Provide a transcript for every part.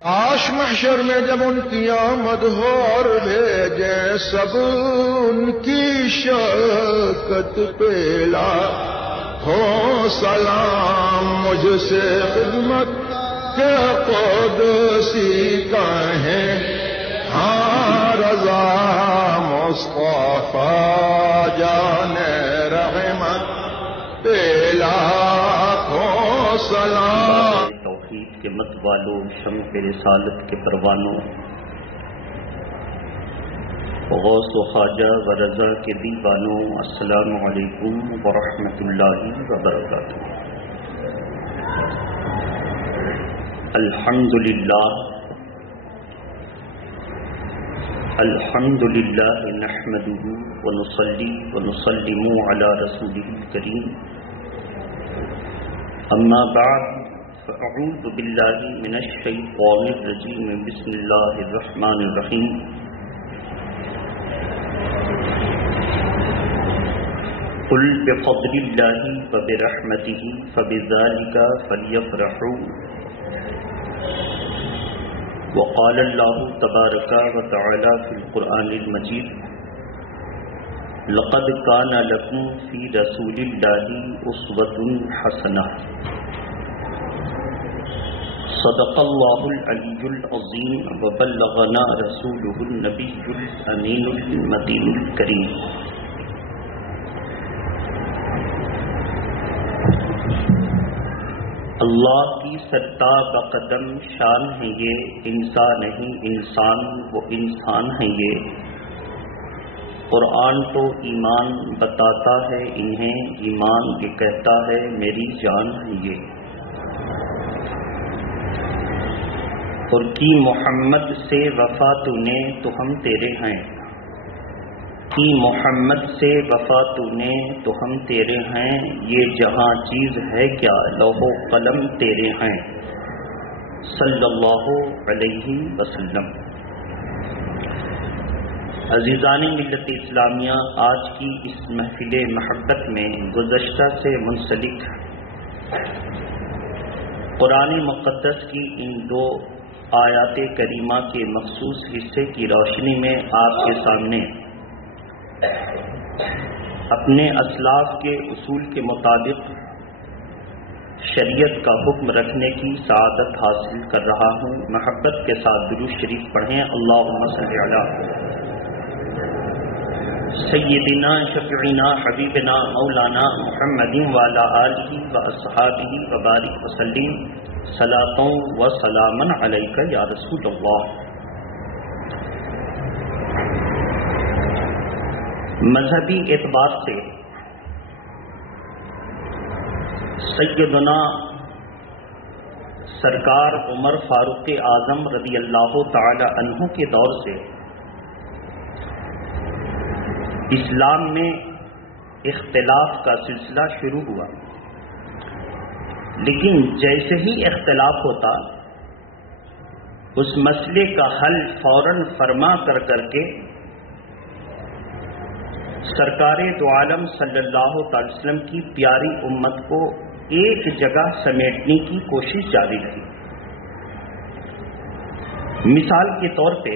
آش محشر میں جب ان کی آمد ہو اور بھیجے سب ان کی شکت پیلا ہو سلام مجھ سے خدمت کے قدسی کہیں ہاں رضا مصطفیٰ جان رحمت پیلا ہو سلام کے مت والوں، شمع رسالت کے پروانوں، غوث و خواجہ و رضا کے دیوانوں، السلام علیکم ورحمۃ اللہ وبرکاتہ۔ الحمدللہ نحمده ونصلی ونسلم علی رسوله الکریم، اما بعد فأعوذ باللہ من الشیطان الرجیم، بسم اللہ الرحمن الرحیم۔ قل بفضل اللہ وبرحمتہ فبذلک فلیفرحوا، وقال اللہ تبارک وتعالی فی القرآن المجید، لقد کان لکم فی رسول اللہ اسوۃ حسنہ، صدق اللہ العلی العظیم وبلغنا رسولہ النبی الامین المتین الکریم۔ اللہ کی ستا بقدم شان ہے یہ، انسان نہیں انسان وہ انسان ہے یہ، قرآن تو ایمان بتاتا ہے انہیں، ایمان یہ کہتا ہے میری جان ہے یہ، اور کی محمد سے وفا تو نے تو ہم تیرے ہیں، کی محمد سے وفا تو نے تو ہم تیرے ہیں، یہ جہاں چیز ہے کیا لوح و قلم تیرے ہیں، صلی اللہ علیہ وسلم۔ عزیزان ملت اسلامیہ، آج کی اس محفل محبت میں گزشتہ سے منسلک قرآن مقدس کی ان دو آیات کریمہ کے مخصوص حصے کی روشنی میں آپ کے سامنے اپنے اسلاف کے اصول کے مطابق شریعت کا حکم رکھنے کی سعادت حاصل کر رہا ہوں۔ محبت کے ساتھ درود شریف پڑھیں، اللہم صلی علی سیدنا شفیعنا حبیبنا مولانا محمد وعلی آلہ واصحابہ وبارک وسلم، صلاۃ و سلام علیک یا رسول اللہ۔ مذہبی اعتبار سے سیدنا سرکار عمر فاروق اعظم رضی اللہ تعالی عنہ کے دور سے اسلام میں اختلاف کا سلسلہ شروع ہوا، لیکن جیسے ہی اختلاف ہوتا اس مسئلے کا حل فوراً فرما کر کے سرکار دو عالم صلی اللہ تعالی وسلم کی پیاری امت کو ایک جگہ سمیٹنے کی کوشش جاری رہی۔ مثال کے طور پہ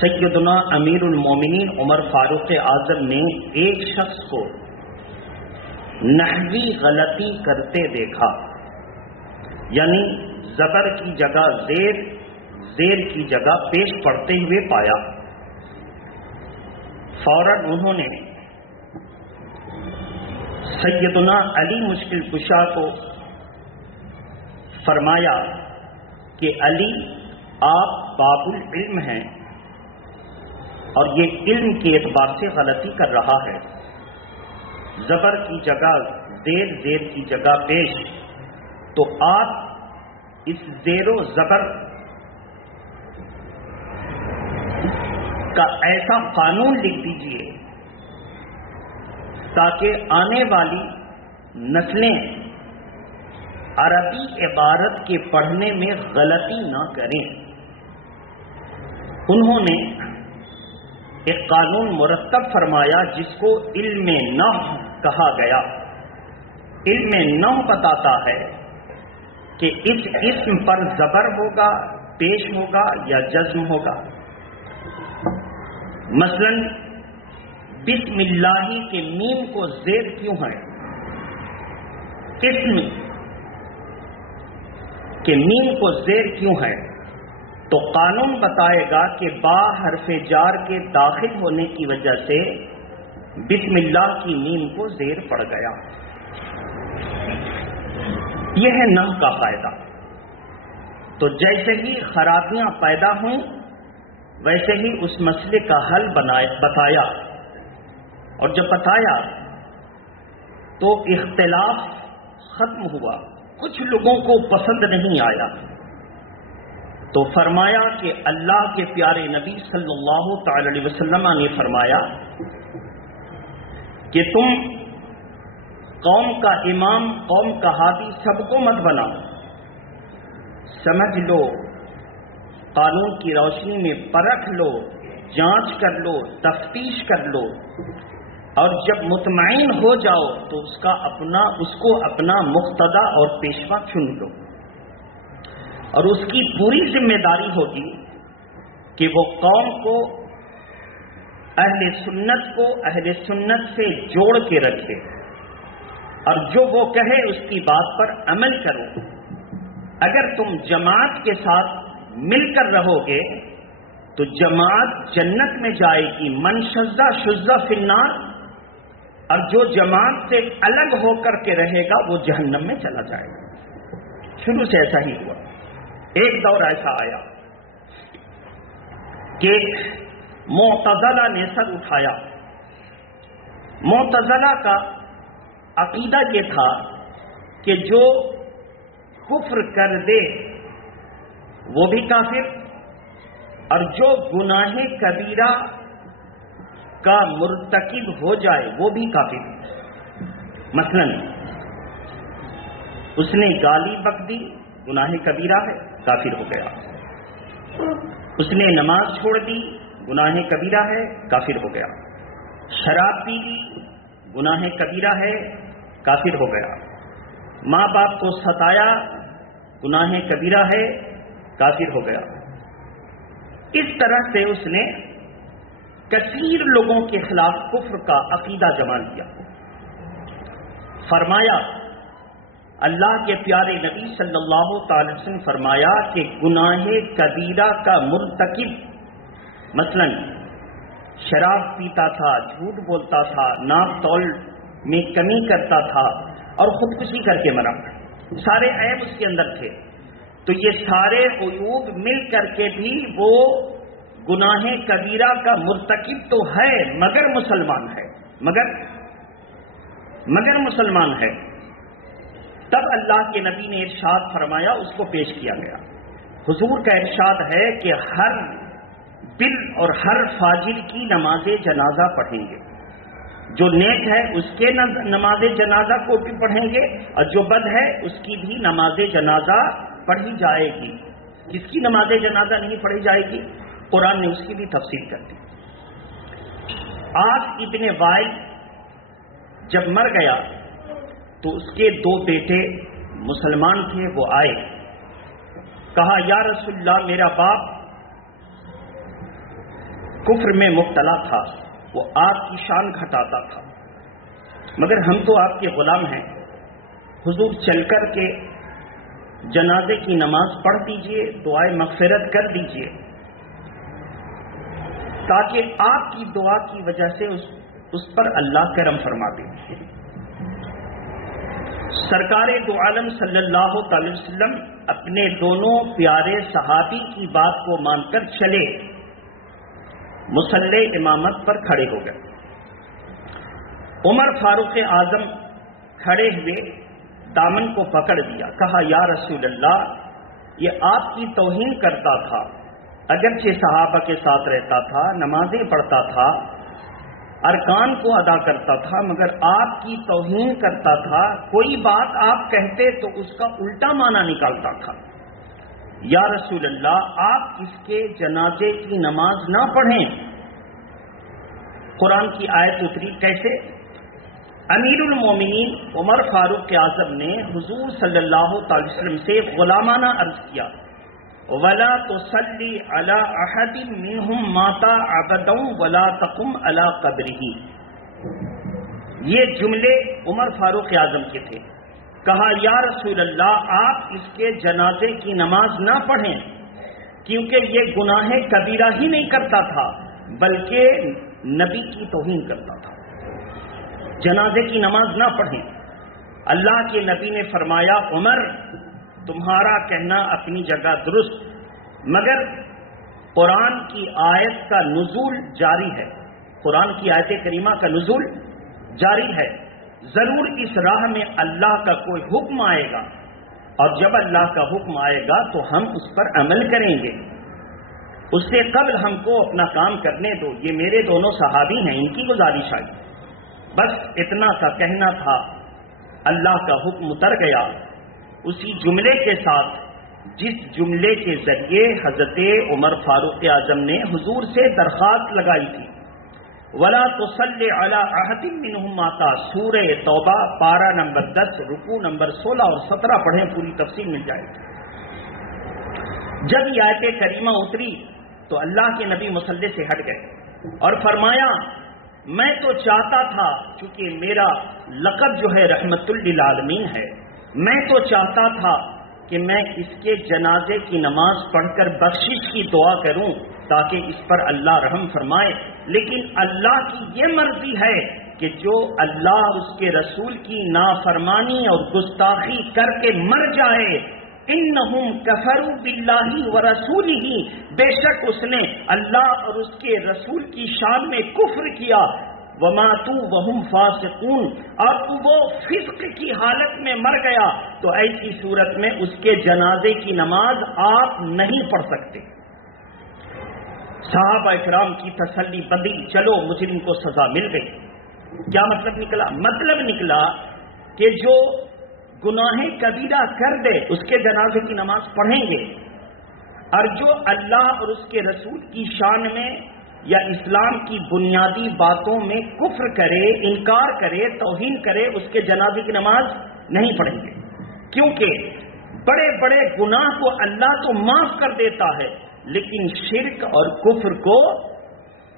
سیدنا امیر المومنین عمر فاروق اعظم نے ایک شخص کو نحوی غلطی کرتے دیکھا، یعنی زبر کی جگہ زیر، زیر کی جگہ پیش پڑتے ہوئے پایا۔ فوراً انہوں نے سیدنا علی مشکل کشا کو فرمایا کہ علی آپ باب العلم ہیں اور یہ علم کے اعتبار سے غلطی کر رہا ہے، زبر کی جگہ زیر، زیر کی جگہ پیش، تو آپ اس زیر و زبر کا ایسا قانون لکھ دیجئے تاکہ آنے والی نسلیں عربی عبارت کے پڑھنے میں غلطی نہ کریں۔ انہوں نے ایک قانون مرتب فرمایا جس کو علم نحو کہا گیا۔ علم نحو بتاتا ہے کہ اس اسم پر زبر ہوگا، پیش ہوگا یا جزم ہوگا؟ مثلا بسم اللہ کے میم کو زیر کیوں ہے؟ اسم کے میم کو زیر کیوں ہے؟ تو قانون بتائے گا کہ با حرف جار کے داخل ہونے کی وجہ سے بسم اللہ کی میم کو زیر پڑ گیا۔ یہ ہے نحو کا فائدہ۔ تو جیسے ہی خرابیاں پیدا ہوں ویسے ہی اس مسئلے کا حل بتایا، اور جب بتایا تو اختلاف ختم ہوا، کچھ لوگوں کو پسند نہیں آیا، تو فرمایا کہ اللہ کے پیارے نبی صلی اللہ تعالی علیہ وسلم نے فرمایا کہ تم قوم کا امام، قوم کا ہادی سب کو مت بناؤ، سمجھ لو، قانون کی روشنی میں پرکھ لو، جانچ کر لو، تفتیش کر لو، اور جب مطمئن ہو جاؤ تو اس کو اپنا مقتدا اور پیشوا چن لو، اور اس کی پوری ذمہ داری ہوگی کہ وہ قوم کو، اہل سنت سے جوڑ کے رکھے، اور جو وہ کہے اس کی بات پر عمل کرو۔ اگر تم جماعت کے ساتھ مل کر رہو گے تو جماعت جنت میں جائے گی، من شذ فی النار، اور جو جماعت سے الگ ہو کر کے رہے گا وہ جہنم میں چلا جائے گا۔ شروع سے ایسا ہی ہوا۔ ایک دور ایسا آیا کہ معتزلہ نے سر اٹھایا۔ معتزلہ کا عقیدہ یہ تھا کہ جو کفر کر دے وہ بھی کافر، اور جو گناہ کبیرہ کا مرتکب ہو جائے وہ بھی کافر۔ مثلا اس نے گالی بک دی، گناہ کبیرہ ہے، کافر ہو گیا۔ اس نے نماز چھوڑ دی، گناہ کبیرہ ہے، کافر ہو گیا۔ شراب پی لی، گناہ کبیرہ ہے، کافر ہو گیا۔ ماں باپ کو ستایا، گناہ کبیرہ ہے، کافر ہو گیا۔ اس طرح سے اس نے کثیر لوگوں کے خلاف کفر کا عقیدہ جما لیا۔ فرمایا، اللہ کے پیارے نبی صلی اللہ تعالی وسلم فرمایا کہ گناہ کبیرہ کا مرتکب، مثلا شراب پیتا تھا، جھوٹ بولتا تھا، ناپ تول میں کمی کرتا تھا اور خودکشی کر کے مرا، سارے عیب اس کے اندر تھے، تو یہ سارے عیوب مل کر کے بھی وہ گناہ کبیرہ کا مرتکب تو ہے مگر مسلمان ہے، مگر مسلمان ہے۔ تب اللہ کے نبی نے ارشاد فرمایا، اس کو پیش کیا گیا۔ حضور کا ارشاد ہے کہ ہر بل اور ہر فاجر کی نماز جنازہ پڑھیں گے، جو نیک ہے اس کے نماز جنازہ کو بھی پڑھیں گے، اور جو بد ہے اس کی بھی نماز جنازہ پڑھی جائے گی۔ کس کی نماز جنازہ نہیں پڑھی جائے گی؟ قرآن نے اس کی بھی تفصیل کر دی۔ آج ابن وائل جب مر گیا تو اس کے دو بیٹے مسلمان تھے، وہ آئے، کہا یا رسول اللہ، میرا باپ کفر میں مبتلا تھا، وہ آپ کی شان گھٹاتا تھا، مگر ہم تو آپ کے غلام ہیں، حضور چل کر کے جنازے کی نماز پڑھ دیجئے، دعائے مغفرت کر دیجئے، تاکہ آپ کی دعا کی وجہ سے اس پر اللہ کرم فرما دے۔ سرکار دو عالم صلی اللہ تعالی وسلم اپنے دونوں پیارے صحابی کی بات کو مان کر چلے، مصلی امامت پر کھڑے ہو گئے۔ عمر فاروق اعظم کھڑے ہوئے دامن کو پکڑ دیا، کہا یا رسول اللہ، یہ آپ کی توہین کرتا تھا، اگرچہ صحابہ کے ساتھ رہتا تھا، نمازیں پڑھتا تھا، ارکان کو ادا کرتا تھا، مگر آپ کی توہین کرتا تھا، کوئی بات آپ کہتے تو اس کا الٹا معنی نکالتا تھا۔ یا رسول اللہ، آپ اس کے جنازے کی نماز نہ پڑھیں۔ قرآن کی آیت اتری، کیسے؟ امیر المومنین عمر فاروق اعظم نے حضور صلی اللہ تعالی وسلم سے غلامانہ عرض کیا وَلَا تُصَلِّ عَلَىٰ أَحَدٍ مِّنْهُمْ مَاتَ أَبَدًا وَلَا تَقُمْ عَلَىٰ قَبْرِهِ۔ یہ جملے عمر فاروق اعظم کے تھے۔ کہا یا رسول اللہ آپ اس کے جنازے کی نماز نہ پڑھیں کیونکہ یہ گناہ کبیرہ ہی نہیں کرتا تھا بلکہ نبی کی توہین کرتا تھا، جنازے کی نماز نہ پڑھیں۔ اللہ کے نبی نے فرمایا عمر تمہارا کہنا اپنی جگہ درست، مگر قرآن کی آیت کا نزول جاری ہے، قرآن کی آیت کریمہ کا نزول جاری ہے، ضرور اس راہ میں اللہ کا کوئی حکم آئے گا اور جب اللہ کا حکم آئے گا تو ہم اس پر عمل کریں گے، اس سے قبل ہم کو اپنا کام کرنے دو۔ یہ میرے دونوں صحابی ہیں، ان کی گزارش آئی، بس اتنا کا کہنا تھا، اللہ کا حکم اتر گیا اسی جملے کے ساتھ جس جملے کے ذریعے حضرت عمر فاروق اعظم نے حضور سے درخواست لگائی تھی وَلَا تُصَلِّ عَلَىٰ أَحَدٍ مِّنْهُمْ مَاتَ۔ سورہ توبہ پارہ نمبر 10 رکوع نمبر 16 اور 17 پڑھیں، پوری تفصیل مل جائے گی۔ جب یہ آیت کریمہ اتری تو اللہ کے نبی مصلی سے ہٹ گئے اور فرمایا میں تو چاہتا تھا، چونکہ میرا لقب جو ہے رحمت للعالمین ہے، میں تو چاہتا تھا کہ میں اس کے جنازے کی نماز پڑھ کر بخشش کی دعا کروں تاکہ اس پر اللہ رحم فرمائے، لیکن اللہ کی یہ مرضی ہے کہ جو اللہ اور اس کے رسول کی نافرمانی اور گستاخی کر کے مر جائے، انہم کفروا باللہ ورسولہ، بے شک اس نے اللہ اور اس کے رسول کی شان میں کفر کیا، وماتوا وہم فاسقون، اور وہ فسق کی حالت میں مر گیا، تو ایسی صورت میں اس کے جنازے کی نماز آپ نہیں پڑھ سکتے۔ صحابہ اکرام کی تسلی بندی، چلو مجرم کو سزا مل گئی۔ کیا مطلب نکلا؟ مطلب نکلا کہ جو گناہ کبیرہ کر دے اس کے جنازے کی نماز پڑھیں گے، اور جو اللہ اور اس کے رسول کی شان میں یا اسلام کی بنیادی باتوں میں کفر کرے، انکار کرے، توہین کرے، اس کے جنازے کی نماز نہیں پڑھیں گے، کیونکہ بڑے بڑے گناہ کو اللہ تو معاف کر دیتا ہے لیکن شرک اور کفر کو،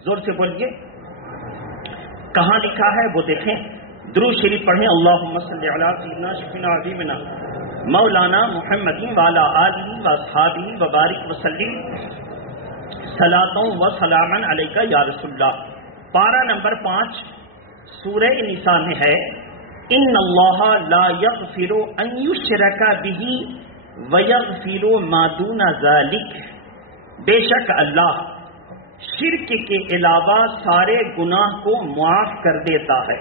زور سے بولیے، کہاں لکھا ہے وہ دیکھیں، درود شریف پڑھیں، اللہم صلی علی سیدنا شفیعنا حبیبنا مولانا محمد وعلی آلہ واصحابہ وبارک وسلم صلاۃ و سلام علیک یا رسول اللہ۔ پارہ نمبر 5 سورہ نساء میں ہے، ان اللہ لا یغفر ان یشرک بہ ویغفر ما دون ذلک، بے شک اللہ شرک کے علاوہ سارے گناہ کو معاف کر دیتا ہے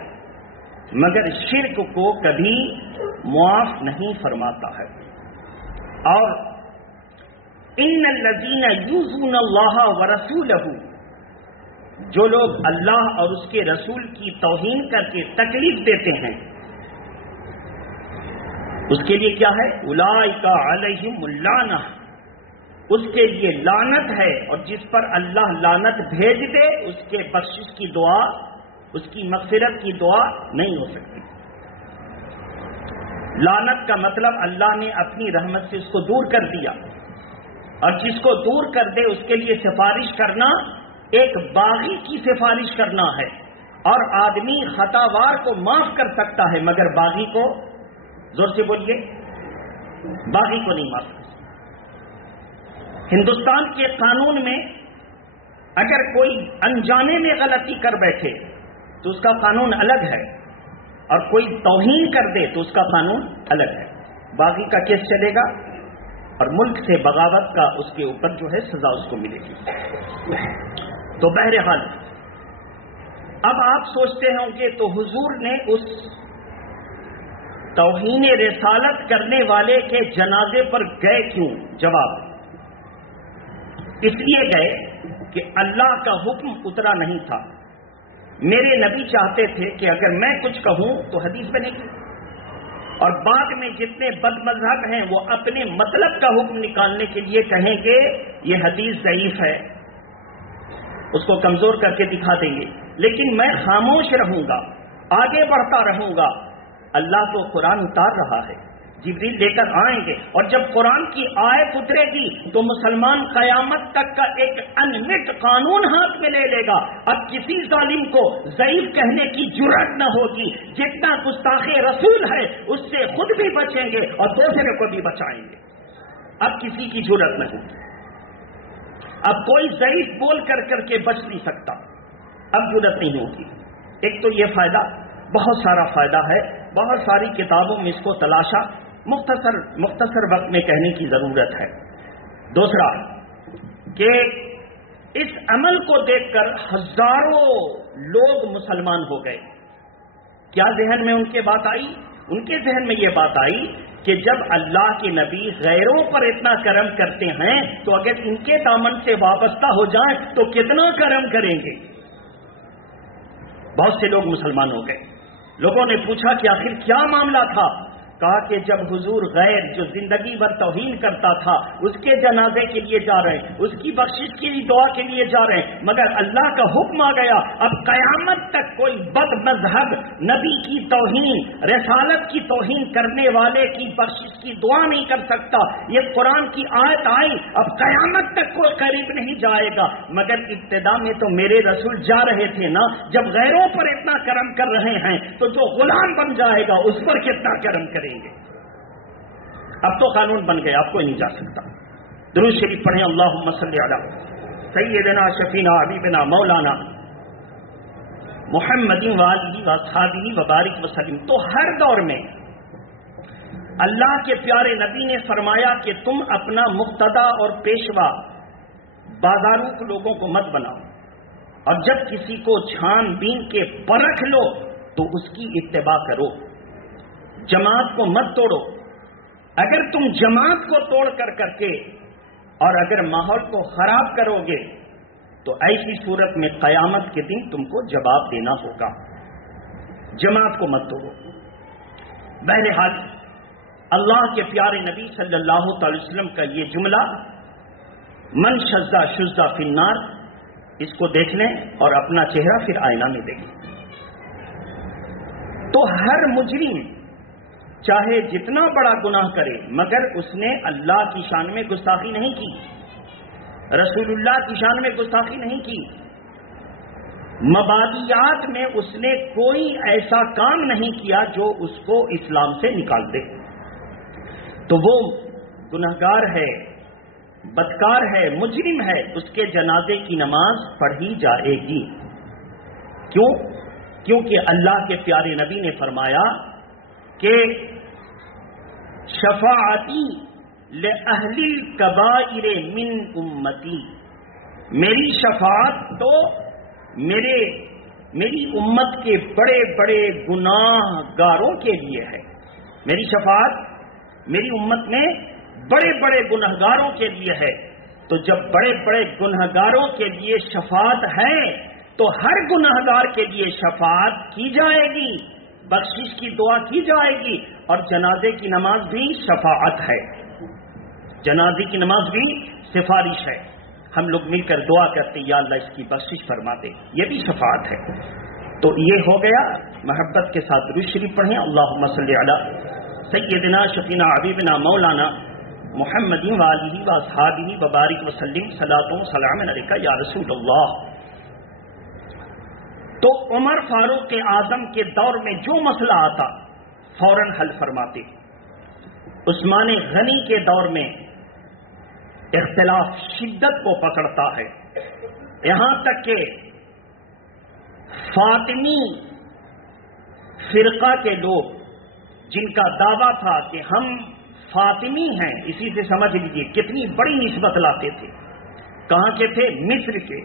مگر شرک کو کبھی معاف نہیں فرماتا ہے۔ اور ان الذین یؤذون اللہ ورسولہ، جو لوگ اللہ اور اس کے رسول کی توہین کر کے تکلیف دیتے ہیں اس کے لیے کیا ہے؟ اولئک علیہم اللعنہ، اس کے لیے لعنت ہے، اور جس پر اللہ لعنت بھیج دے اس کے بخشش کی دعا، اس کی مغفرت کی دعا نہیں ہو سکتی۔ لعنت کا مطلب اللہ نے اپنی رحمت سے اس کو دور کر دیا، اور جس کو دور کر دے اس کے لیے سفارش کرنا ایک باغی کی سفارش کرنا ہے، اور آدمی خطاوار کو معاف کر سکتا ہے مگر باغی کو، زور سے بولیے، باغی کو نہیں معاف کر سکتا۔ ہندوستان کے قانون میں اگر کوئی انجانے میں غلطی کر بیٹھے تو اس کا قانون الگ ہے، اور کوئی توہین کر دے تو اس کا قانون الگ ہے، باغی کا کیس چلے گا اور ملک سے بغاوت کا اس کے اوپر جو ہے سزا اس کو ملے گی۔ تو بہرحال اب آپ سوچتے ہوں گے تو حضور نے اس توہین رسالت کرنے والے کے جنازے پر گئے کیوں؟ جواب، اس لیے گئے کہ اللہ کا حکم اترا نہیں تھا۔ میرے نبی چاہتے تھے کہ اگر میں کچھ کہوں تو حدیث بنے گی، اور بعد میں جتنے بد مذہب ہیں وہ اپنے مطلب کا حکم نکالنے کے لیے کہیں گے یہ حدیث ضعیف ہے، اس کو کمزور کر کے دکھا دیں گے، لیکن میں خاموش رہوں گا آگے بڑھتا رہوں گا۔ اللہ تو قرآن اتار رہا ہے، جبریل لے کر آئیں گے، اور جب قرآن کی آیت اترے گی تو مسلمان قیامت تک کا ایک انمٹ قانون ہاتھ میں لے لے گا۔ اب کسی ظالم کو ضعیف کہنے کی جرأت نہ ہوگی، جتنا گستاخ رسول ہے اس سے خود بھی بچیں گے اور دوسرے کو بھی بچائیں گے۔ اب کسی کی جرأت نہ ہوگی، اب کوئی ضعیف بول کر کے بچ نہیں سکتا، اب جرأت نہیں ہوگی۔ ایک تو یہ فائدہ، بہت سارا فائدہ ہے، بہت ساری کتابوں میں اس کو تلاشا، مختصر وقت میں کہنے کی ضرورت ہے۔ دوسرا کہ اس عمل کو دیکھ کر ہزاروں لوگ مسلمان ہو گئے۔ کیا ذہن میں ان کے بات آئی؟ ان کے ذہن میں یہ بات آئی کہ جب اللہ کے نبی غیروں پر اتنا کرم کرتے ہیں تو اگر ان کے دامن سے وابستہ ہو جائیں تو کتنا کرم کریں گے۔ بہت سے لوگ مسلمان ہو گئے۔ لوگوں نے پوچھا کہ آخر کیا معاملہ تھا؟ کہا کہ جب حضور غیر جو زندگی بھر توہین کرتا تھا اس کے جنازے کے لیے جا رہے ہیں، اس کی بخشش کی دعا کے لیے جا رہے ہیں، مگر اللہ کا حکم آ گیا اب قیامت تک کوئی بد مذہب نبی کی توہین، رسالت کی توہین کرنے والے کی بخشش کی دعا نہیں کر سکتا۔ یہ قرآن کی آیت آئی، اب قیامت تک کوئی قریب نہیں جائے گا۔ مگر ابتدا میں تو میرے رسول جا رہے تھے نا، جب غیروں پر اتنا کرم کر رہے ہیں تو جو غلام بن جائے گا اس پر کتنا کرم کریں گے۔ اب تو قانون بن گیا، اب کوئی نہیں جا سکتا۔ درود شریف پڑھیں، اللہم صلی علی سیدنا شفینا حبیبنا مولانا محمد وآلہ واصحابہ وبارک وسلم۔ تو ہر دور میں اللہ کے پیارے نبی نے فرمایا کہ تم اپنا مقتدا اور پیشوا بازاروک لوگوں کو مت بناؤ، اور جب کسی کو چھان بین کے پرکھ لو تو اس کی اتباع کرو، جماعت کو مت توڑو۔ اگر تم جماعت کو توڑ کر کے اور اگر ماحول کو خراب کرو گے تو ایسی صورت میں قیامت کے دن تم کو جواب دینا ہوگا۔ جماعت کو مت توڑو۔ بہرحال اللہ کے پیارے نبی صلی اللہ تعالی وسلم کا یہ جملہ من شذ شذ فی النار، اس کو دیکھ لیں اور اپنا چہرہ پھر آئینہ میں دیکھیں۔ تو ہر مجرم چاہے جتنا بڑا گناہ کرے مگر اس نے اللہ کی شان میں گستاخی نہیں کی، رسول اللہ کی شان میں گستاخی نہیں کی، مبادیات میں اس نے کوئی ایسا کام نہیں کیا جو اس کو اسلام سے نکال دے، تو وہ گنہگار ہے، بدکار ہے، مجرم ہے، اس کے جنازے کی نماز پڑھی جائے گی۔ کیوں؟ کیونکہ اللہ کے پیارے نبی نے فرمایا کہ شفاعتی لأہل الکبائر من امتی، میری شفاعت تو میری امت کے بڑے بڑے گناہ گاروں کے لیے ہے۔ میری شفاعت میری امت میں بڑے بڑے گناہ گاروں کے لیے ہے۔ تو جب بڑے بڑے گناہ گاروں کے لیے شفاعت ہے تو ہر گناہ گار کے لیے شفاعت کی جائے گی، بخشش کی دعا کی جائے گی، اور جنازے کی نماز بھی شفاعت ہے، جنازے کی نماز بھی سفارش ہے۔ ہم لوگ مل کر دعا کرتے یا اللہ اس کی بخشش فرما دے، یہ بھی شفاعت ہے۔ تو یہ ہو گیا، محبت کے ساتھ درود شریف پڑھیں، اللہم صلی علی سیدنا شفینا حبیبنا مولانا محمد وآلہ واصحابہ وبارک وسلم، صلاۃ و سلام علیکہ یا رسول اللہ۔ تو عمر فاروق اعظم کے دور میں جو مسئلہ آتا فوراً حل فرماتے۔ عثمان غنی کے دور میں اختلاف شدت کو پکڑتا ہے، یہاں تک کہ فاطمی فرقہ کے لوگ جن کا دعویٰ تھا کہ ہم فاطمی ہیں، اسی سے سمجھ لیجیے کتنی بڑی نسبت لاتے تھے، کہاں کے تھے؟ مصر کے۔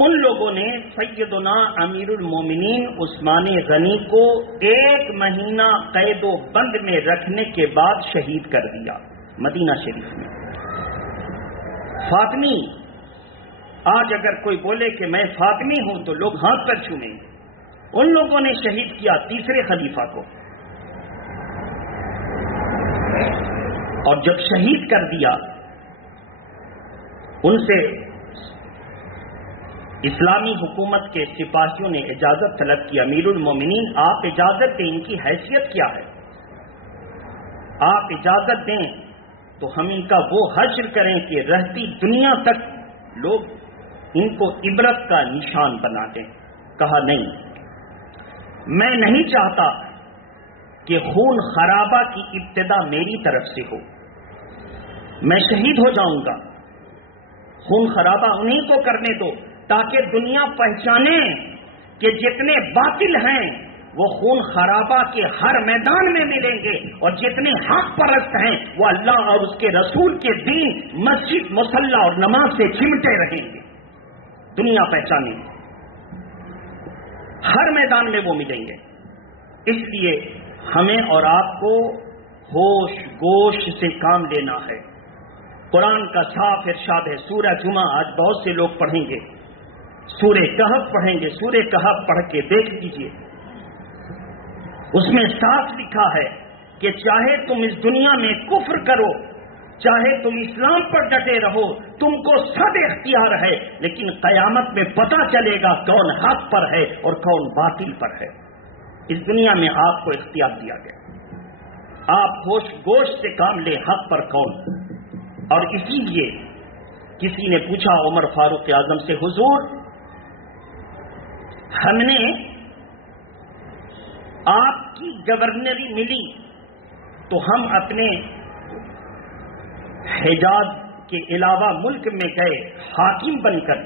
ان لوگوں نے سیدنا امیر المومنین عثمان غنی کو 1 مہینہ قید و بند میں رکھنے کے بعد شہید کر دیا مدینہ شریف میں۔ فاطمی، آج اگر کوئی بولے کہ میں فاطمی ہوں تو لوگ ہاتھ پر چھوئیں، ان لوگوں نے شہید کیا تیسرے خلیفہ کو، اور جب شہید کر دیا ان سے اسلامی حکومت کے سپاہیوں نے اجازت طلب کی، امیر المومنین آپ اجازت دیں، ان کی حیثیت کیا ہے؟ آپ اجازت دیں تو ہم ان کا وہ حشر کریں کہ رہتی دنیا تک لوگ ان کو عبرت کا نشان بنا دیں۔ کہا نہیں، میں نہیں چاہتا کہ خون خرابہ کی ابتدا میری طرف سے ہو، میں شہید ہو جاؤں گا، خون خرابہ انہیں کو کرنے دو تاکہ دنیا پہچانے کہ جتنے باطل ہیں وہ خون خرابہ کے ہر میدان میں ملیں گے، اور جتنے حق پرست ہیں وہ اللہ اور اس کے رسول کے دین، مسجد، مصلی اور نماز سے چمٹے رہیں گے۔ دنیا پہچانے ہر میدان میں وہ ملیں گے۔ اس لیے ہمیں اور آپ کو ہوش گوش سے کام لینا ہے۔ قرآن کا صاف ارشاد ہے، سورہ جمعہ آج بہت سے لوگ پڑھیں گے، سورہ کہف پڑھیں گے، سورہ کہف پڑھ کے دیکھ لیجئے، اس میں صاف لکھا ہے کہ چاہے تم اس دنیا میں کفر کرو، چاہے تم اسلام پر ڈٹے رہو، تم کو سب اختیار ہے، لیکن قیامت میں پتہ چلے گا کون حق پر ہے اور کون باطل پر ہے۔ اس دنیا میں آپ کو اختیار دیا گیا، آپ ہوش گوش سے کام لیں حق پر کون۔ اور اسی لیے کسی نے پوچھا عمر فاروق اعظم سے، حضور ہم نے آپ کی گورنری ملی تو ہم اپنے حجاز کے علاوہ ملک میں گئے حاکم بن کر،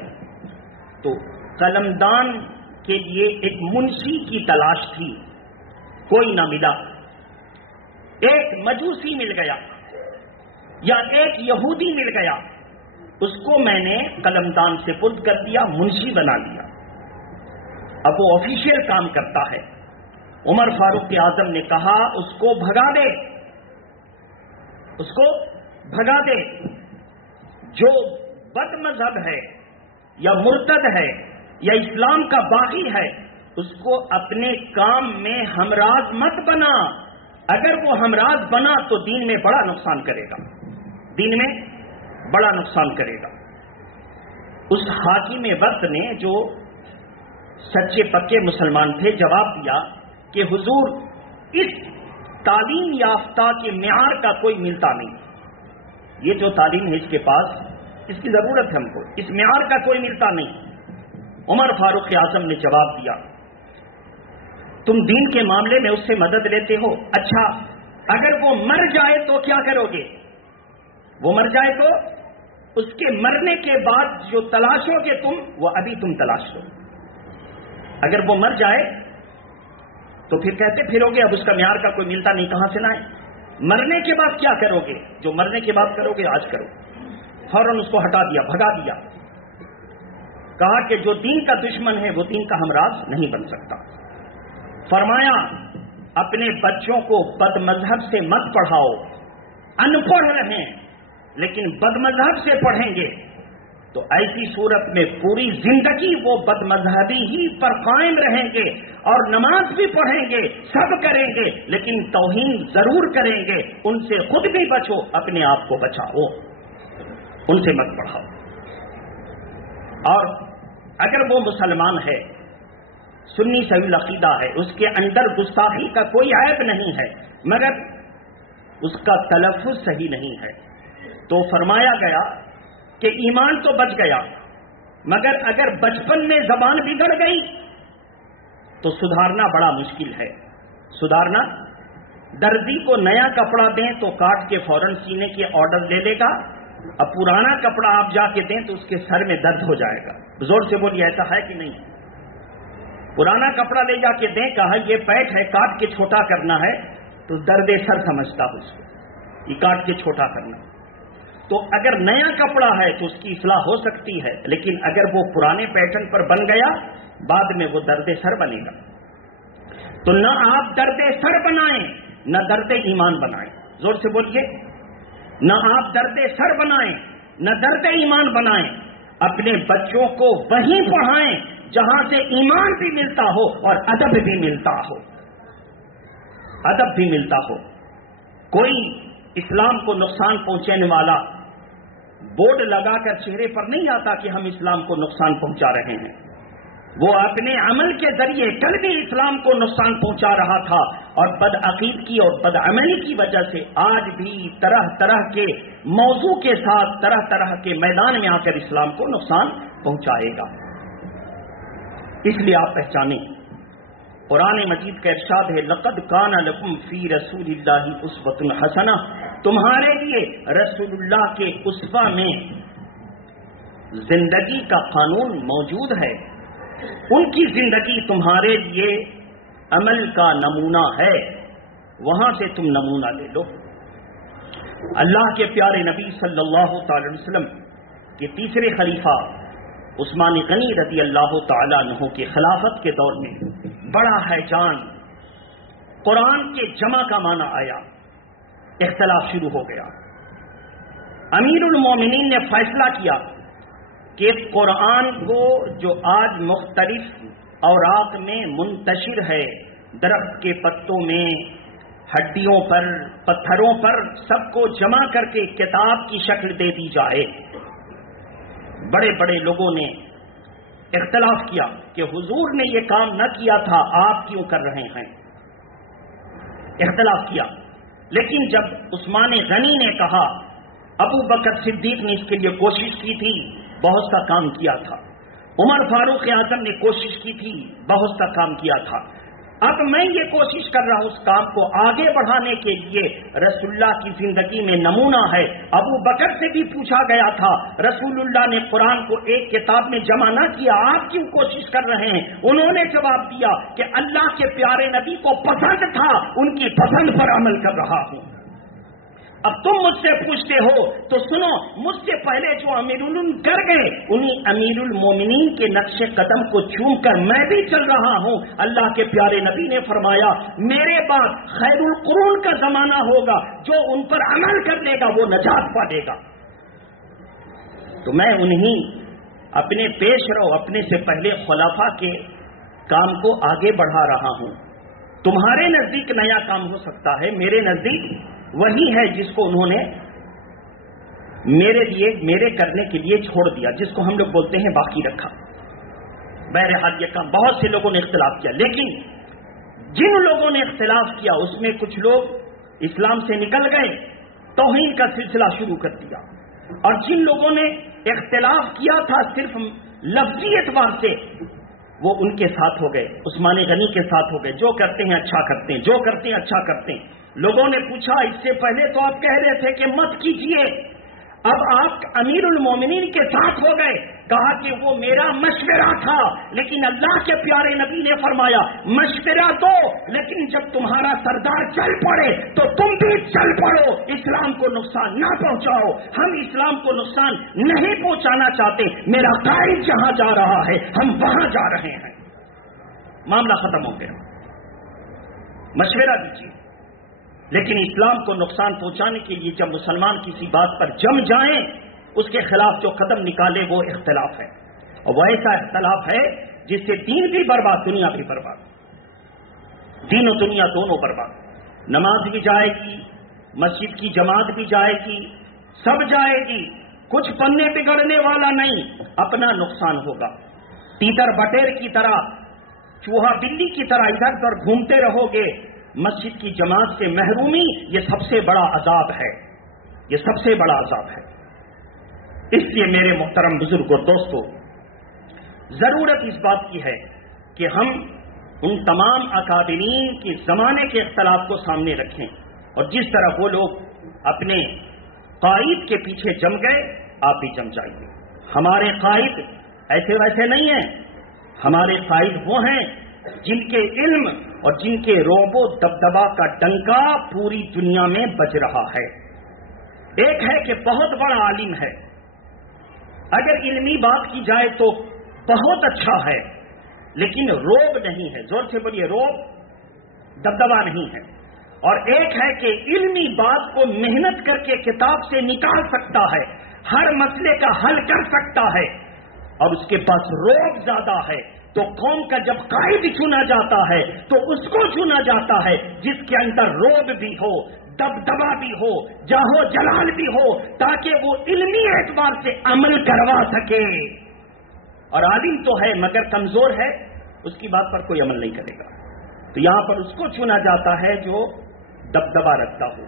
تو قلمدان کے لیے ایک منشی کی تلاش تھی، کوئی نہ ملا، ایک مجوسی مل گیا یا ایک یہودی مل گیا، اس کو میں نے قلمدان سے سپرد کر دیا، منشی بنا لیا، اب وہ آفیشیل کام کرتا ہے۔ عمر فاروق اعظم نے کہا اس کو بھگا دے، اس کو بھگا دے، جو بد مذہب ہے یا مرتد ہے یا اسلام کا باغی ہے اس کو اپنے کام میں ہمراز مت بنا، اگر وہ ہمراز بنا تو دین میں بڑا نقصان کرے گا، دین میں بڑا نقصان کرے گا۔ اس حاکم وقت نے جو سچے پکے مسلمان تھے جواب دیا کہ حضور اس تعلیم یافتہ کے معیار کا کوئی ملتا نہیں، یہ جو تعلیم ہے اس کے پاس، اس کی ضرورت ہے ہم کو، اس معیار کا کوئی ملتا نہیں۔ عمر فاروق اعظم نے جواب دیا تم دین کے معاملے میں اس سے مدد لیتے ہو، اچھا اگر وہ مر جائے تو کیا کرو گے؟ وہ مر جائے تو اس کے مرنے کے بعد جو تلاشو گے تم، وہ ابھی تم تلاش لو، اگر وہ مر جائے تو پھر کہتے پھرو گے اب اس کا معیار کا کوئی ملتا نہیں، کہاں سے لائیں؟ مرنے کے بعد کیا کرو گے؟ جو مرنے کے بعد کرو گے آج کرو۔ فوراً اس کو ہٹا دیا، بھگا دیا، کہا کہ جو دین کا دشمن ہے وہ دین کا ہمراز نہیں بن سکتا۔ فرمایا اپنے بچوں کو بد مذہب سے مت پڑھاؤ، ان پڑھ رہیں لیکن بد مذہب سے پڑھیں گے تو ایسی صورت میں پوری زندگی وہ بد مذہبی ہی پر قائم رہیں گے، اور نماز بھی پڑھیں گے، سب کریں گے، لیکن توہین ضرور کریں گے۔ ان سے خود بھی بچو، اپنے آپ کو بچاؤ، ان سے مت پڑھاؤ۔ اور اگر وہ مسلمان ہے، سنی صحیح العقیدہ ہے، اس کے اندر گستاخی کا کوئی عیب نہیں ہے، مگر اس کا تلفظ صحیح نہیں ہے، تو فرمایا گیا کہ ایمان تو بچ گیا، مگر اگر بچپن میں زبان بگڑ گئی تو سدھارنا بڑا مشکل ہے۔ سدھارنا، دردی کو نیا کپڑا دیں تو کاٹ کے فوراً سینے کے آرڈر لے لے گا، اب پرانا کپڑا آپ جا کے دیں تو اس کے سر میں درد ہو جائے گا۔ زور سے بولیے ایسا ہے کہ نہیں؟ پرانا کپڑا لے جا کے دیں، کہا یہ پیٹ ہے کاٹ کے چھوٹا کرنا ہے، تو درد سر سمجھتا ہو اس کو، یہ کاٹ کے چھوٹا کرنا۔ تو اگر نیا کپڑا ہے تو اس کی اصلاح ہو سکتی ہے، لیکن اگر وہ پرانے پیٹرن پر بن گیا بعد میں وہ درد سر بنے گا۔ تو نہ آپ درد سر بنائیں نہ درد ایمان بنائیں، زور سے بولیے، نہ آپ درد سر بنائیں نہ درد ایمان بنائیں، اپنے بچوں کو وہیں پڑھائیں جہاں سے ایمان بھی ملتا ہو اور ادب بھی ملتا ہو، ادب بھی ملتا ہو۔ کوئی اسلام کو نقصان پہنچانے والا بورڈ لگا کر چہرے پر نہیں آتا کہ ہم اسلام کو نقصان پہنچا رہے ہیں. وہ اپنے عمل کے ذریعے کل بھی اسلام کو نقصان پہنچا رہا تھا، اور بدعقیدگی اور بدعملی کی وجہ سے آج بھی طرح طرح کے موضوع کے ساتھ طرح طرح کے میدان میں آ کر اسلام کو نقصان پہنچائے گا. اس لیے آپ پہچانیں، قرآن مجید کا ارشاد ہے لقد کان لکم فی رسول اللہ اسوۃ حسنہ، تمہارے لیے رسول اللہ کے اسوہ میں زندگی کا قانون موجود ہے. ان کی زندگی تمہارے لیے عمل کا نمونہ ہے، وہاں سے تم نمونہ لے لو. اللہ کے پیارے نبی صلی اللہ تعالی وسلم کے تیسرے خلیفہ عثمان غنی رضی اللہ تعالیٰ عنہ کی خلافت کے دور میں بڑا ہیجان، قرآن کے جمع کا معنی آیا، اختلاف شروع ہو گیا. امیر المومنین نے فیصلہ کیا کہ قرآن کو جو آج مختلف اوراق میں منتشر ہے، درخت کے پتوں میں، ہڈیوں پر، پتھروں پر، سب کو جمع کر کے کتاب کی شکل دے دی جائے. بڑے بڑے لوگوں نے اختلاف کیا کہ حضور نے یہ کام نہ کیا تھا، آپ کیوں کر رہے ہیں. اختلاف کیا، لیکن جب عثمان غنی نے کہا، ابو بکر صدیق نے اس کے لیے کوشش کی تھی، بہت سا کام کیا تھا، عمر فاروق اعظم نے کوشش کی تھی، بہت سا کام کیا تھا، اب میں یہ کوشش کر رہا ہوں اس کام کو آگے بڑھانے کے لیے. رسول اللہ کی زندگی میں نمونہ ہے. ابو بکر سے بھی پوچھا گیا تھا، رسول اللہ نے قرآن کو ایک کتاب میں جمع نہ کیا، آپ کیوں کوشش کر رہے ہیں؟ انہوں نے جواب دیا کہ اللہ کے پیارے نبی کو پسند تھا، ان کی پسند پر عمل کر رہا ہوں. اب تم مجھ سے پوچھتے ہو تو سنو، مجھ سے پہلے جو امیر کر گئے انہی امیر المومنین کے نقش قدم کو چوم کر میں بھی چل رہا ہوں. اللہ کے پیارے نبی نے فرمایا میرے بعد خیر القرون کا زمانہ ہوگا، جو ان پر عمل کر لے گا وہ نجات پا لے گا. تو میں انہی اپنے پیش رو اپنے سے پہلے خلفاء کے کام کو آگے بڑھا رہا ہوں. تمہارے نزدیک نیا کام ہو سکتا ہے، میرے نزدیک وہی ہے جس کو انہوں نے میرے کرنے کے لیے چھوڑ دیا، جس کو ہم لوگ بولتے ہیں باقی رکھا. بہرحال یہ کام بہت سے لوگوں نے اختلاف کیا، لیکن جن لوگوں نے اختلاف کیا اس میں کچھ لوگ اسلام سے نکل گئے، توہین کا سلسلہ شروع کر دیا، اور جن لوگوں نے اختلاف کیا تھا صرف لفظی اعتبار سے، وہ ان کے ساتھ ہو گئے، عثمان غنی کے ساتھ ہو گئے. جو کرتے ہیں اچھا کرتے ہیں، جو کرتے ہیں اچھا کرتے ہیں. لوگوں نے پوچھا اس سے پہلے تو آپ کہہ رہے تھے کہ مت کیجئے، اب آپ امیر المومنین کے ساتھ ہو گئے. کہا کہ وہ میرا مشورہ تھا، لیکن اللہ کے پیارے نبی نے فرمایا مشورہ دو، لیکن جب تمہارا سردار چل پڑے تو تم بھی چل پڑو، اسلام کو نقصان نہ پہنچاؤ. ہم اسلام کو نقصان نہیں پہنچانا چاہتے، میرا قائد جہاں جا رہا ہے ہم وہاں جا رہے ہیں. معاملہ ختم ہو گیا. مشورہ دیجیے، لیکن اسلام کو نقصان پہنچانے کے لیے جب مسلمان کسی بات پر جم جائیں، اس کے خلاف جو قدم نکالے وہ اختلاف ہے، اور وہ ایسا اختلاف ہے جس سے دین بھی برباد، دنیا بھی برباد، دین و دنیا دونوں برباد. نماز بھی جائے گی، مسجد کی جماعت بھی جائے گی، سب جائے گی، کچھ پنے بگڑنے والا نہیں، اپنا نقصان ہوگا. تیتر بٹیر کی طرح، چوہا بلی کی طرح ادھر ادھر گھومتے رہو گے. مسجد کی جماعت سے محرومی یہ سب سے بڑا عذاب ہے، یہ سب سے بڑا عذاب ہے. اس لیے میرے محترم بزرگ اور دوستو، ضرورت اس بات کی ہے کہ ہم ان تمام اکابرین کے زمانے کے اختلاف کو سامنے رکھیں، اور جس طرح وہ لوگ اپنے قائد کے پیچھے جم گئے آپ بھی جم جائیے. ہمارے قائد ایسے ویسے نہیں ہیں، ہمارے قائد وہ ہیں جن کے علم اور جن کے روب و دبدبا کا ڈنکا پوری دنیا میں بج رہا ہے. ایک ہے کہ بہت بڑا عالم ہے، اگر علمی بات کی جائے تو بہت اچھا ہے، لیکن روب نہیں ہے. زور سے بولیے، روب، دبدبا نہیں ہے. اور ایک ہے کہ علمی بات کو محنت کر کے کتاب سے نکال سکتا ہے، ہر مسئلے کا حل کر سکتا ہے، اور اس کے پاس روب زیادہ ہے. تو قوم کا جب قائد چنا جاتا ہے تو اس کو چنا جاتا ہے جس کے اندر روب بھی ہو، دبدبا بھی ہو، جاہو جلال بھی ہو، تاکہ وہ علمی اعتبار سے عمل کروا سکے. اور عالم تو ہے مگر کمزور ہے، اس کی بات پر کوئی عمل نہیں کرے گا. تو یہاں پر اس کو چنا جاتا ہے جو دبدبا رکھتا ہو،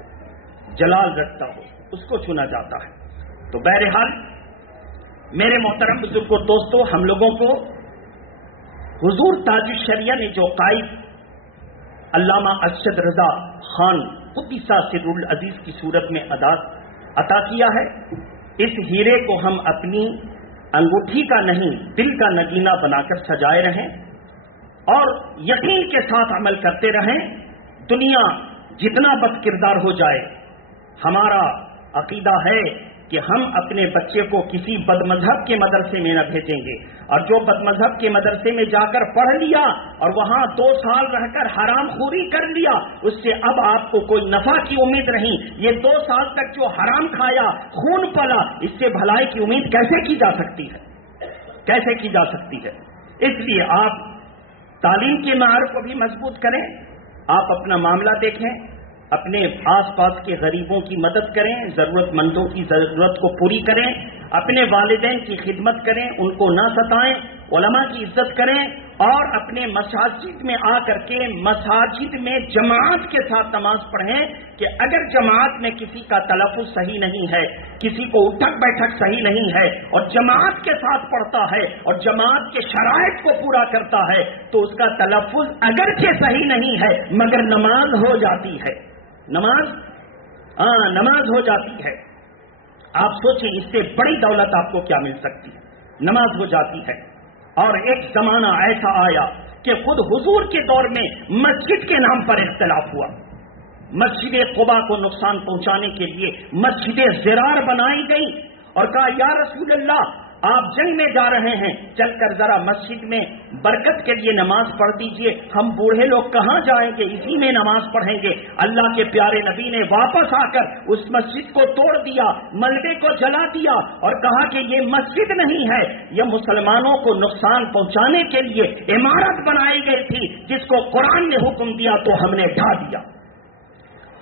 جلال رکھتا ہو، اس کو چنا جاتا ہے. تو بہرحال میرے محترم بزرگوں دوستوں، ہم لوگوں کو حضور تاج الشریعہ نے جو قائد علامہ ارشد رضا خان قدس سر العزیز کی صورت میں عطا کیا ہے، اس ہیرے کو ہم اپنی انگوٹھی کا نہیں دل کا نگینہ بنا کر سجائے رہیں اور یقین کے ساتھ عمل کرتے رہیں. دنیا جتنا بد کردار ہو جائے، ہمارا عقیدہ ہے کہ ہم اپنے بچے کو کسی بد مذہب کے مدرسے میں نہ بھیجیں گے. اور جو بد مذہب کے مدرسے میں جا کر پڑھ لیا اور وہاں 2 سال رہ کر حرام خوری کر لیا، اس سے اب آپ کو کوئی نفع کی امید نہیں. یہ 2 سال تک جو حرام کھایا، خون پلا، اس سے بھلائی کی امید کیسے کی جا سکتی ہے؟ کیسے کی جا سکتی ہے؟ اس لیے آپ تعلیم کے معیار کو بھی مضبوط کریں. آپ اپنا معاملہ دیکھیں، اپنے آس پاس کے غریبوں کی مدد کریں، ضرورت مندوں کی ضرورت کو پوری کریں، اپنے والدین کی خدمت کریں، ان کو نہ ستائیں، علماء کی عزت کریں اور اپنے مساجد میں آ کر کے مساجد میں جماعت کے ساتھ نماز پڑھیں. کہ اگر جماعت میں کسی کا تلفظ صحیح نہیں ہے، کسی کو اٹھک بیٹھک صحیح نہیں ہے اور جماعت کے ساتھ پڑھتا ہے اور جماعت کے شرائط کو پورا کرتا ہے، تو اس کا تلفظ اگرچہ صحیح نہیں ہے مگر نماز ہو جاتی ہے. نماز ہو جاتی ہے. آپ سوچیں اس سے بڑی دولت آپ کو کیا مل سکتی ہے؟ نماز ہو جاتی ہے. اور ایک زمانہ ایسا آیا کہ خود حضور کے دور میں مسجد کے نام پر اختلاف ہوا. مسجد قباء کو نقصان پہنچانے کے لیے مسجد زرار بنائی گئی اور کہا یا رسول اللہ آپ جنگ میں جا رہے ہیں، چل کر ذرا مسجد میں برکت کے لیے نماز پڑھ دیجئے، ہم بوڑھے لوگ کہاں جائیں گے، اسی میں نماز پڑھیں گے. اللہ کے پیارے نبی نے واپس آ کر اس مسجد کو توڑ دیا، ملبے کو جلا دیا اور کہا کہ یہ مسجد نہیں ہے، یہ مسلمانوں کو نقصان پہنچانے کے لیے عمارت بنائی گئی تھی جس کو قرآن نے حکم دیا تو ہم نے ڈھا دیا.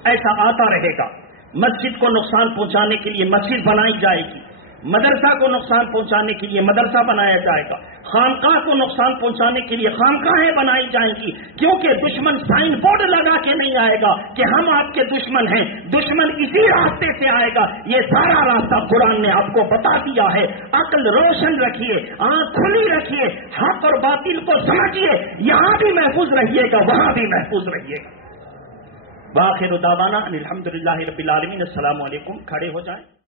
ایسا آتا رہے گا. مسجد کو نقصان پہنچانے کے لیے مسجد بنائی جائے گی، مدرسہ کو نقصان پہنچانے کے لیے مدرسہ بنایا جائے گا، خانقاہ کو نقصان پہنچانے کے لیے خانقاہیں بنائی جائیں گی. کیونکہ دشمن سائن بورڈ لگا کے نہیں آئے گا کہ ہم آپ کے دشمن ہیں، دشمن اسی راستے سے آئے گا. یہ سارا راستہ قرآن نے آپ کو بتا دیا ہے. عقل روشن رکھیے، آنکھ کھلی رکھیے، حق اور باطل کو سمجھیے. یہاں بھی محفوظ رہیے گا، وہاں بھی محفوظ رہیے گا. وآخر دعوانا الحمدللہ رب العالمین. السلام علیکم. کھڑے ہو جائیں.